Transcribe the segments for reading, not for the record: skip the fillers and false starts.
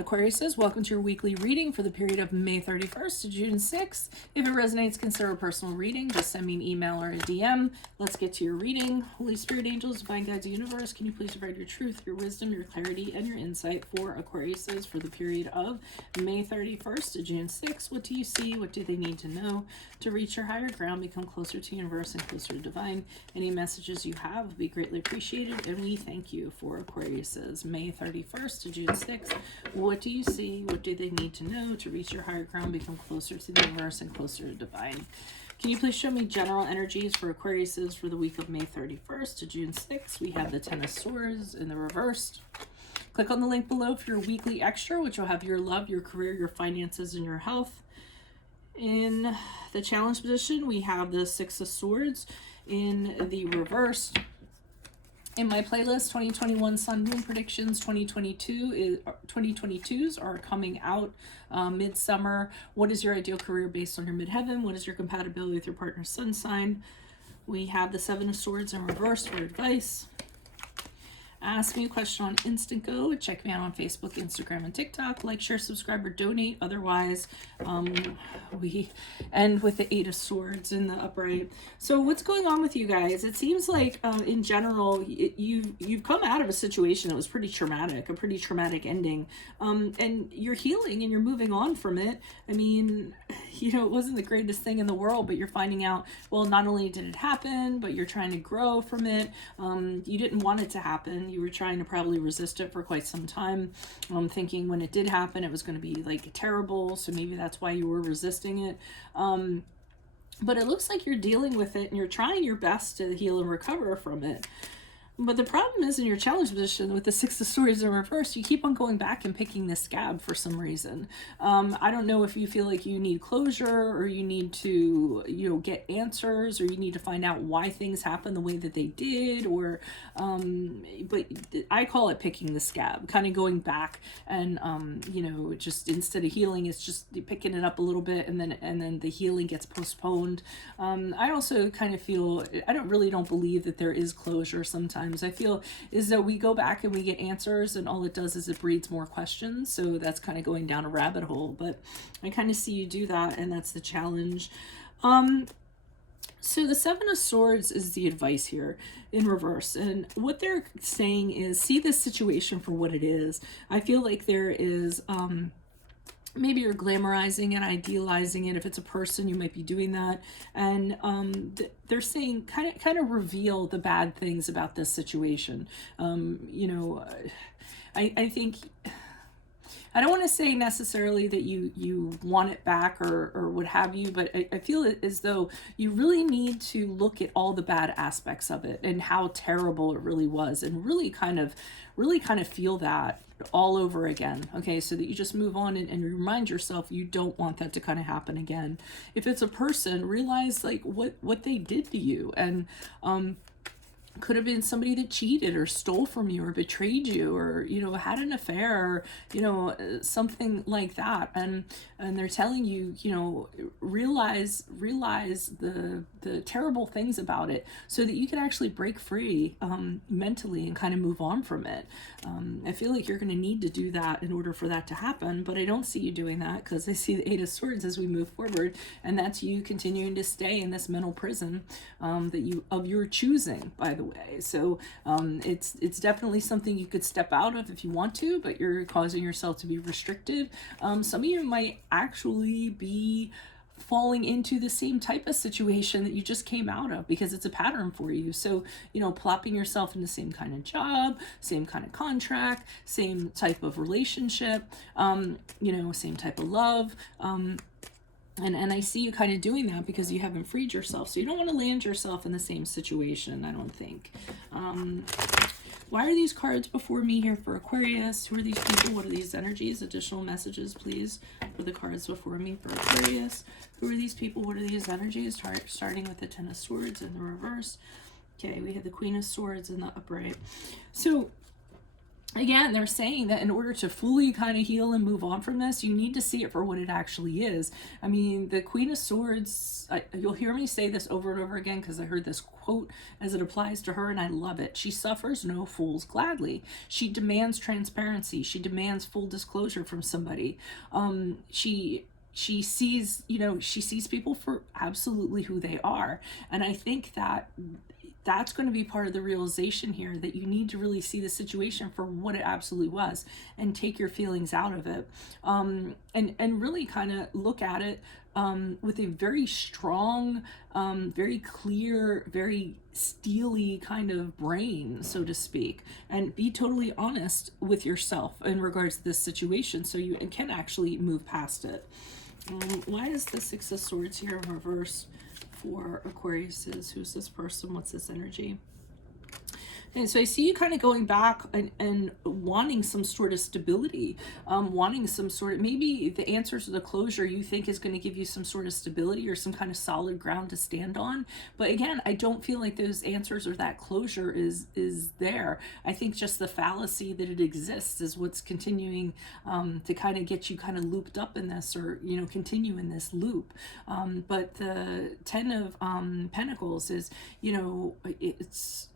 Aquariuses, welcome to your weekly reading for the period of May 31st to June 6th. If it resonates, consider a personal reading. Just send me an email or a DM. Let's get to your reading. Holy Spirit, angels, divine guides, universe, can you please provide your truth, your wisdom, your clarity, and your insight for Aquariuses for the period of May 31st to June 6th? What do you see? What do they need to know to reach your higher ground, become closer to universe and closer to divine? Any messages you have will be greatly appreciated, and we thank you for Aquariuses May 31st to June 6th. What do you see? What do they need to know to reach your higher ground, become closer to the universe and closer to divine? Can you please show me general energies for Aquariuses for the week of May 31st to June 6th? We have the Ten of Swords in the reversed. Click on the link below for your weekly extra, which will have your love, your career, your finances, and your health. In the challenge position, we have the Six of Swords in the reversed. In my playlist, 2021 Sun Moon Predictions 2022s are coming out midsummer. What is your ideal career based on your midheaven? What is your compatibility with your partner's sun sign? We have the Seven of Swords in reverse for advice. Ask me a question on Instant Go. Check me out on Facebook, Instagram, and TikTok. Like, share, subscribe, or donate. Otherwise, we end with the Eight of Swords in the upright. So what's going on with you guys? It seems like in general, you've come out of a situation that was pretty traumatic, a pretty traumatic ending. And you're healing and you're moving on from it. I mean, you know, it wasn't the greatest thing in the world, but you're finding out, well, not only did it happen, but you're trying to grow from it. You didn't want it to happen. You were trying to probably resist it for quite some time, thinking when it did happen, it was going to be like terrible. So maybe that's why you were resisting it. But it looks like you're dealing with it and you're trying your best to heal and recover from it. But the problem is in your challenge position with the Six of Swords in reverse, you keep on going back and picking this scab for some reason. I don't know if you feel like you need closure or you need to, you know, get answers or you need to find out why things happen the way that they did, or, but I call it picking the scab, kind of going back and, you know, just instead of healing, it's just picking it up a little bit and then the healing gets postponed. I also kind of feel, I don't believe that there is closure sometimes. I feel is that we go back and we get answers and all it does is it breeds more questions. So that's kind of going down a rabbit hole, but I kind of see you do that, and that's the challenge. So the Seven of Swords is the advice here in reverse. And what they're saying is see this situation for what it is. I feel like there is, maybe you're glamorizing and idealizing it. If it's a person, you might be doing that. And they're saying kind of reveal the bad things about this situation. You know, I think I don't want to say necessarily that you want it back or what have you, but I feel as though you really need to look at all the bad aspects of it and how terrible it really was, and really kind of feel that all over again, okay, so that you just move on and remind yourself you don't want that to kind of happen again. If it's a person, realize like what they did to you, and could have been somebody that cheated or stole from you or betrayed you or, you know, had an affair or, you know, something like that. And they're telling you, you know, realize the terrible things about it so that you can actually break free mentally and kind of move on from it. I feel like you're going to need to do that in order for that to happen, but I don't see you doing that because I see the Eight of Swords as we move forward, and that's you continuing to stay in this mental prison of your choosing, by the way. So it's definitely something you could step out of if you want to, but you're causing yourself to be restricted. Some of you might actually be falling into the same type of situation that you just came out of because it's a pattern for you. So, you know, plopping yourself in the same kind of job, same kind of contract, same type of relationship, you know, same type of love. And I see you kind of doing that because you haven't freed yourself. So you don't want to land yourself in the same situation, I don't think. Why are these cards before me here for Aquarius? Who are these people? What are these energies? Additional messages, please, for the cards before me for Aquarius. Who are these people? What are these energies? Starting with the Ten of Swords in the reverse. Okay, we have the Queen of Swords in the upright. So again, they're saying that in order to fully kind of heal and move on from this, you need to see it for what it actually is. I mean, the Queen of Swords, you'll hear me say this over and over again because I heard this quote as it applies to her and I love it. She suffers no fools gladly. She demands transparency. She demands full disclosure from somebody. She sees, she sees people for absolutely who they are. And I think that that's going to be part of the realization here, that you need to really see the situation for what it absolutely was and take your feelings out of it, and really kind of look at it with a very strong, very clear, very steely kind of brain, so to speak, and be totally honest with yourself in regards to this situation so you can actually move past it. Why is the Six of Swords here in reverse for Aquariuses? Who's this person? What's this energy? And so I see you kind of going back and wanting some sort of stability, wanting some sort of, maybe the answers to the closure you think is going to give you some sort of stability or some kind of solid ground to stand on. But again, I don't feel like those answers or that closure is there. I think just the fallacy that it exists is what's continuing to kind of get you kind of looped up in this, or, continue in this loop. But the Ten of Pentacles is, it's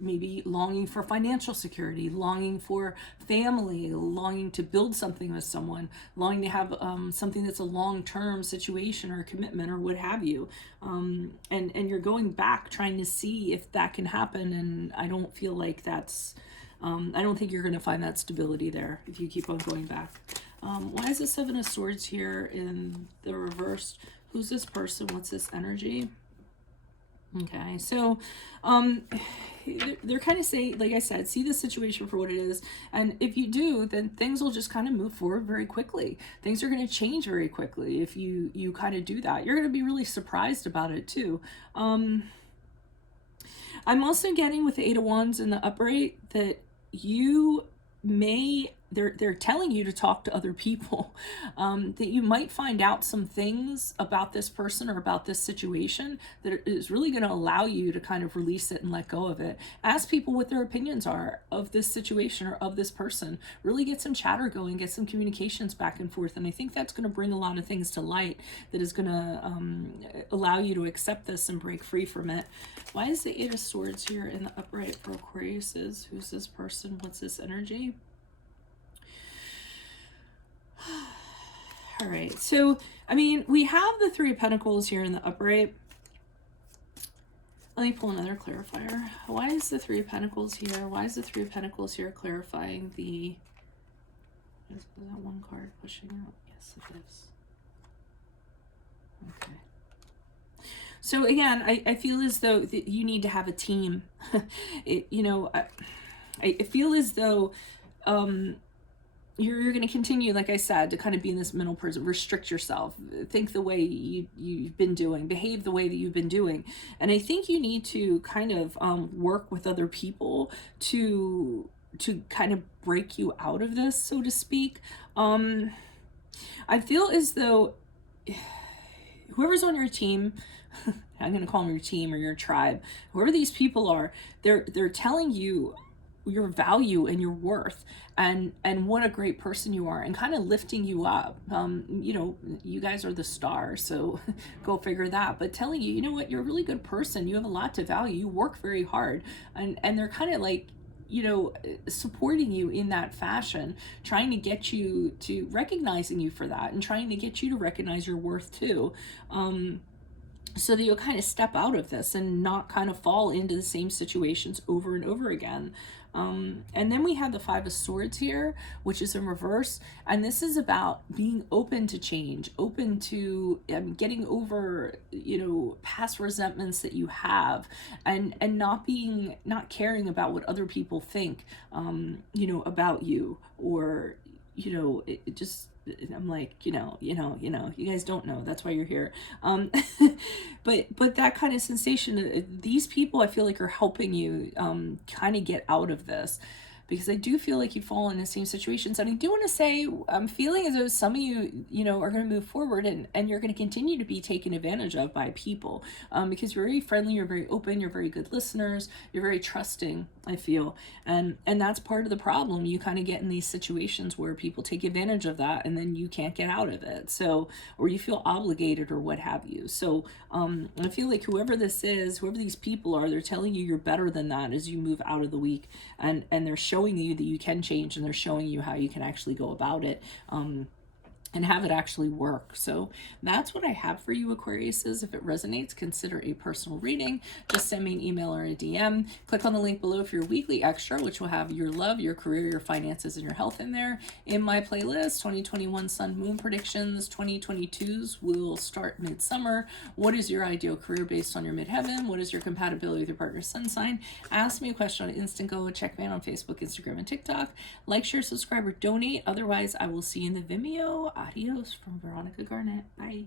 maybe longing for financial security, longing for family, longing to build something with someone, longing to have something that's a long-term situation or commitment or what have you. And you're going back trying to see if that can happen. And I don't feel like that's, I don't think you're going to find that stability there if you keep on going back. Why is the Seven of Swords here in the reverse? Who's this person? What's this energy? Okay, so they're kind of saying, like I said, see the situation for what it is, and if you do, then things will just kind of move forward very quickly. Things are going to change very quickly if you kind of do that. You're going to be really surprised about it too. I'm also getting with the Eight of Wands in the upright that you may, they're telling you to talk to other people, that you might find out some things about this person or about this situation that is really going to allow you to kind of release it and let go of it. Ask people what their opinions are of this situation or of this person. Really get some chatter going, get some communications back and forth, and I think that's going to bring a lot of things to light that is going to allow you to accept this and break free from it. Why is the Eight of Swords here in the upright for Aquariuses? Who's this person? What's this energy? All right, so I mean, we have the Three of Pentacles here in the upright. Let me pull another clarifier. Why is the Three of Pentacles here? Why is the Three of Pentacles here clarifying the, is that one card pushing out? Yes, it is. Okay. So again, I feel as though that you need to have a team. I feel as though you're going to continue, like I said, to kind of be in this mental prison, restrict yourself, think the way you've been doing, behave the way that you've been doing. And I think you need to kind of work with other people to kind of break you out of this, so to speak. I feel as though whoever's on your team, I'm going to call them your team or your tribe, whoever these people are, they're telling you your value and your worth and what a great person you are, and kind of lifting you up. You guys are the stars, so go figure that, but telling you, you know what, you're a really good person, you have a lot to value, you work very hard, and they're kind of like, supporting you in that fashion, trying to get you to recognizing you for that, and trying to get you to recognize your worth too. So that you'll kind of step out of this and not kind of fall into the same situations over and over again. And then we have the Five of Swords here, which is in reverse. And this is about being open to change, open to getting over, past resentments that you have, and not caring about what other people think, about you, or, it just, I'm like, you guys don't know, that's why you're here. But that kind of sensation, these people I feel like are helping you kind of get out of this. because I do feel like you fall in the same situations. And I do want to say, I'm feeling as though some of you, are going to move forward, and you're going to continue to be taken advantage of by people, because you're very friendly, you're very open, you're very good listeners, you're very trusting, I feel. And that's part of the problem. You kind of get in these situations where people take advantage of that, and then you can't get out of it. So, or you feel obligated or what have you. So I feel like whoever this is, whoever these people are, they're telling you you're better than that as you move out of the week, and they're showing you that you can change, and they're showing you how you can actually go about it. And have it actually work. So that's what I have for you, Aquariuses. If it resonates, consider a personal reading. Just send me an email or a DM. Click on the link below for your weekly extra, which will have your love, your career, your finances, and your health in there. In my playlist, 2021 Sun Moon Predictions, 2022's will start midsummer. What is your ideal career based on your midheaven? What is your compatibility with your partner's sun sign? Ask me a question on Instant Go. Check me out on Facebook, Instagram, and TikTok. Like, share, subscribe, or donate. Otherwise, I will see you in the Vimeo. Adios from Veronica Garnett. Bye.